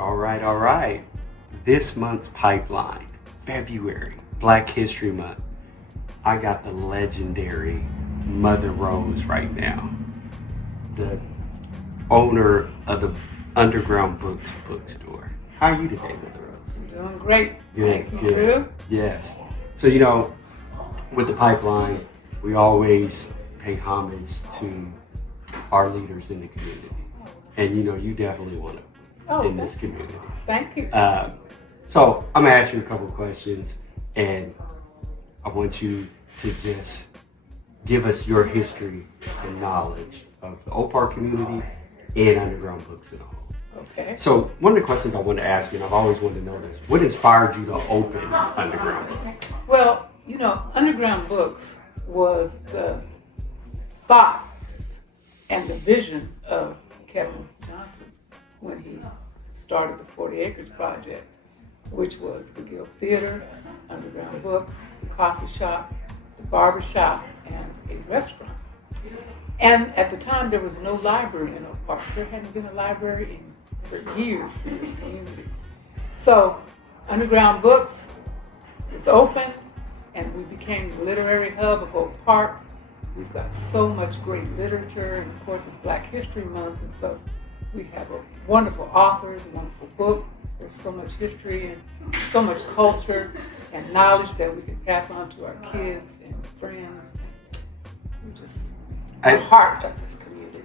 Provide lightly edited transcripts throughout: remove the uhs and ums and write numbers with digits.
All right, all right. This month's pipeline, February, Black History Month. I got the legendary Mother Rose right now, the owner of the Underground Books bookstore. How are you today, Mother Rose? I'm doing great. Good, Thank you, good. Drew. Yes. So, with the pipeline, we always pay homage to our leaders in the community. And, you definitely want to in this community. Thank you. So I'm going to ask you a couple of questions, and I want you to just give us your history and knowledge of the Oak Park community and Underground Books in a whole. Okay. So one of the questions I want to ask you, and I've always wanted to know this, what inspired you to open Underground Books? Well, Underground Books was the thoughts and the vision of Kevin Johnson when he started the 40 Acres Project, which was the Guild Theater, Underground Books, the coffee shop, the barber shop, and a restaurant. And at the time, there was no library in Oak Park. There hadn't been a library for years in this community. So Underground Books was opened, and we became the literary hub of Oak Park. We've got so much great literature, and of course it's Black History Month, and so we have wonderful authors, wonderful books. There's so much history and so much culture and knowledge that we can pass on to our kids and friends. We're just the heart of this community.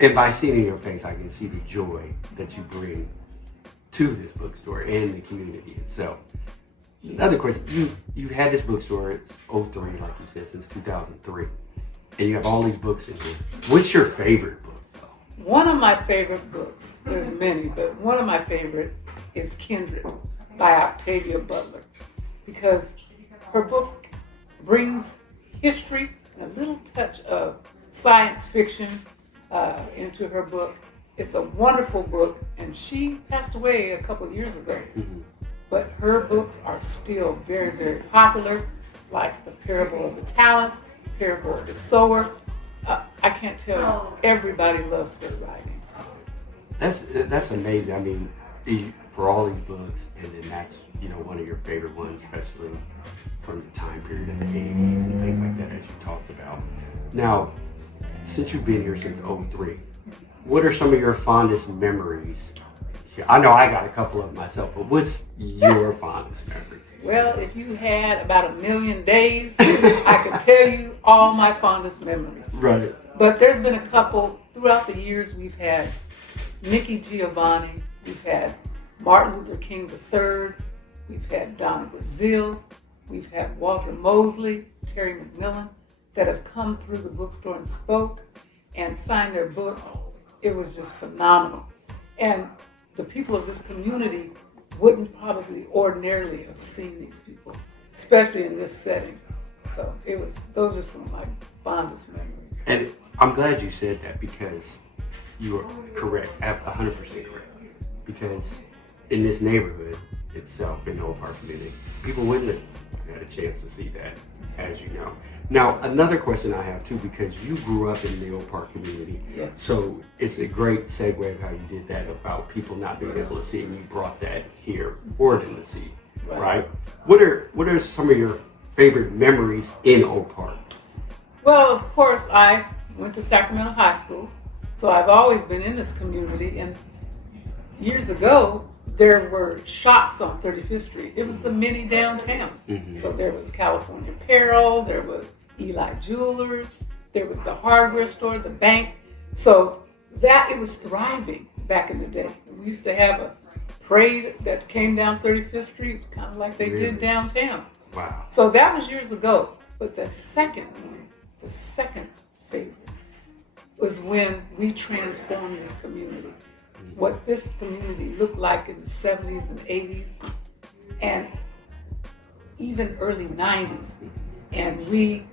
And by seeing your face, I can see the joy that you bring to this bookstore and the community itself. Another question, you've had this bookstore, it's 03, like you said, since 2003. And you have all these books in here. What's your favorite book, though? One of my favorite books, there's many, but one of my favorite is Kindred by Octavia Butler, because her book brings history and a little touch of science fiction into her book. It's a wonderful book, and she passed away a couple of years ago. Mm-hmm. But her books are still very, very popular, like The Parable of the Talents, Parable of the Sower. I can't tell you, everybody loves her writing. That's amazing. I mean, for all these books, and then that's one of your favorite ones, especially from the time period of the 80s and things like that, as you talked about. Now, since you've been here since 03, what are some of your fondest memories? I know I got a couple of them myself, but what's your fondest memories? Well, if you had about 1,000,000 days, I could tell you all my fondest memories. Right. But there's been a couple throughout the years. We've had Nikki Giovanni, we've had Martin Luther King III, we've had Donna Brazile, we've had Walter Mosley, Terry McMillan, that have come through the bookstore and spoke and signed their books. It was just phenomenal. And the people of this community wouldn't probably ordinarily have seen these people, especially in this setting. So those are some of my fondest memories. And I'm glad you said that, because you are correct, 100% correct. Because in this neighborhood itself, in the Oak Park community, people wouldn't have had a chance to see that, as you know. Now, another question I have too, because you grew up in the Oak Park community, yes. So it's a great segue of how you did that about people not being able to see, and you brought that here for them to see, right? What are some of your favorite memories in Oak Park? Well, of course, I went to Sacramento High School, so I've always been in this community. And years ago, there were shops on 35th Street. It was the mini downtown. Mm-hmm. So there was California Apparel, there was Eli Jewelers, there was the hardware store, the bank. So it was thriving back in the day. We used to have a parade that came down 35th Street, kind of like they did downtown. Wow. So that was years ago. But the second favorite was when we transformed this community. What this community looked like in the 70s and 80s and even early 90s. And we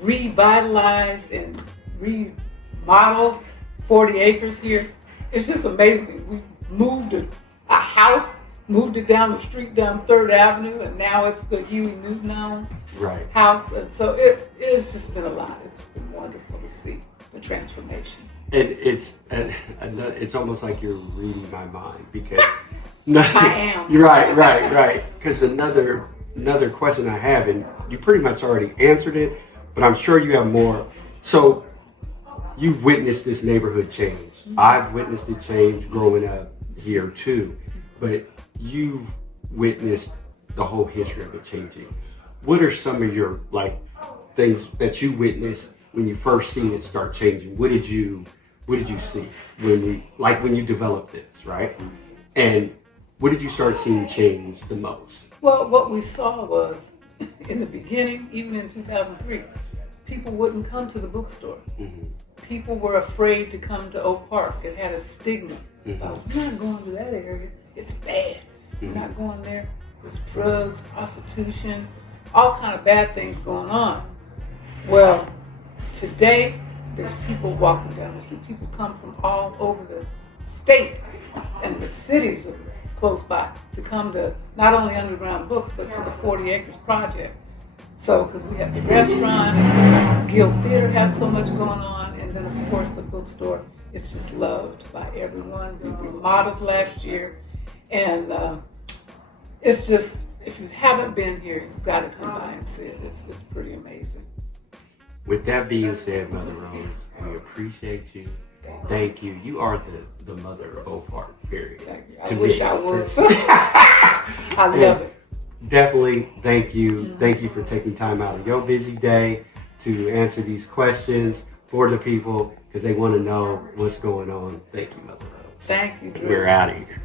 revitalized and remodeled 40 Acres here. It's just amazing. We moved a house, moved it down the street down 3rd Avenue, and now it's the Huey Newton house. And so it's just been a lot. It's been wonderful to see the transformation. it's almost like you're reading my mind because I am. You're right. Because another question I have, and you pretty much already answered it, but I'm sure you have more. So you've witnessed this neighborhood change. Mm-hmm. I've witnessed it change growing up here too, but you've witnessed the whole history of it changing. What are some of your things that you witnessed when you first seen it start changing? What did you see when you developed this, right? And what did you start seeing change the most? Well, what we saw was in the beginning, even in 2003, people wouldn't come to the bookstore. Mm-hmm. People were afraid to come to Oak Park. It had a stigma. Mm-hmm. We're not going to that area. It's bad. Mm-hmm. We're not going there. There's drugs, prostitution, all kind of bad things going on. Well, today, there's people walking down the street. People come from all over the state and the cities close by to come to not only Underground Books, but to the 40 Acres Project. So, because we have the restaurant and Guild Theater has so much going on, and then of course the bookstore, it's just loved by everyone. We remodeled last year, and it's just, if you haven't been here, you've got to come by and see it. It's pretty amazing. With that being said, Mother Rose, we appreciate you. Thank you. You are the mother of Oak Park, period. I wish I would. I love it. Definitely, thank you. Mm-hmm. Thank you for taking time out of your busy day to answer these questions for the people because they want to know what's going on. Thank you, Mother Rose. Thank you, Drew. We're out of here.